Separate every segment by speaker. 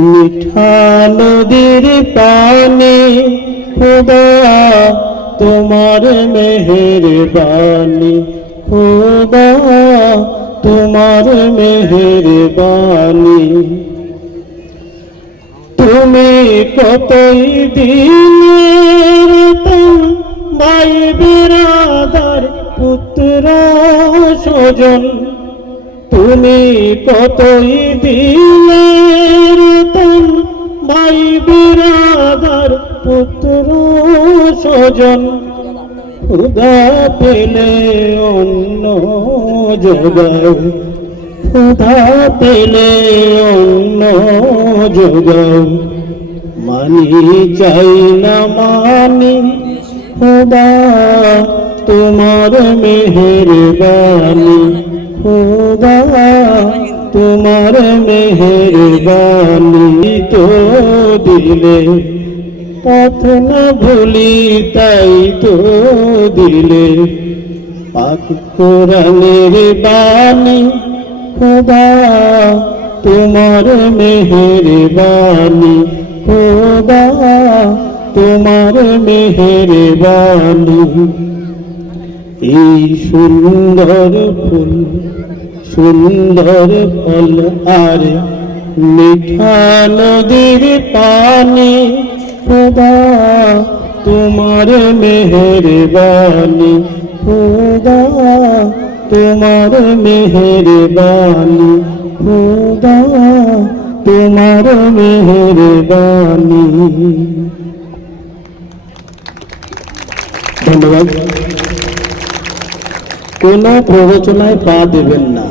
Speaker 1: মিঠা নদীর পানি, খোদা, তোমার মেহেরবানি খোদা, তোমার মেহের মেহেরবানি তুমি কতই দিনের ভাই বিরাদার পুত্র স্বজন। তুমি কতই দিনের স্বজন খুদা পেলে অন্য যোগায়। ক্ষুধা পেলে অন্য যোগাও মানি চাই না মানি খোদা তোমার মেহেরবানি খোদা তোমার মেহেরবানি তো দিলে পথ না ভুলি, তাই তো দিলে। পাক কোরআনের বাণী, খোদা তোমার মেহেরবানি খোদা তোমার মেহেরবানি এই সুন্দর ফুল, সুন্দর ফল, আর মিঠা নদীর পানি খোদা, তোমার মেহেরবানি। খোদা, তোমার মেহেরবানি। খোদা, তোমার মেহেরবানি। ধন্যবাদ। কোনো প্ররোচনায় পা দেবেন না।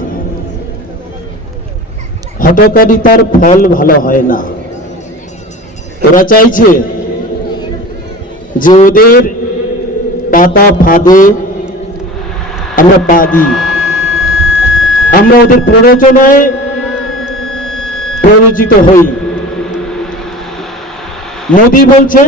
Speaker 1: হটকারিতার ফল ভালো হয় না। ওরা চাইছে যে ওদের পাতা ফাঁদে আমরা পা দিই। আমরা ওদের প্ররোচনায় প্ররোচিত হই। মোদি বলছে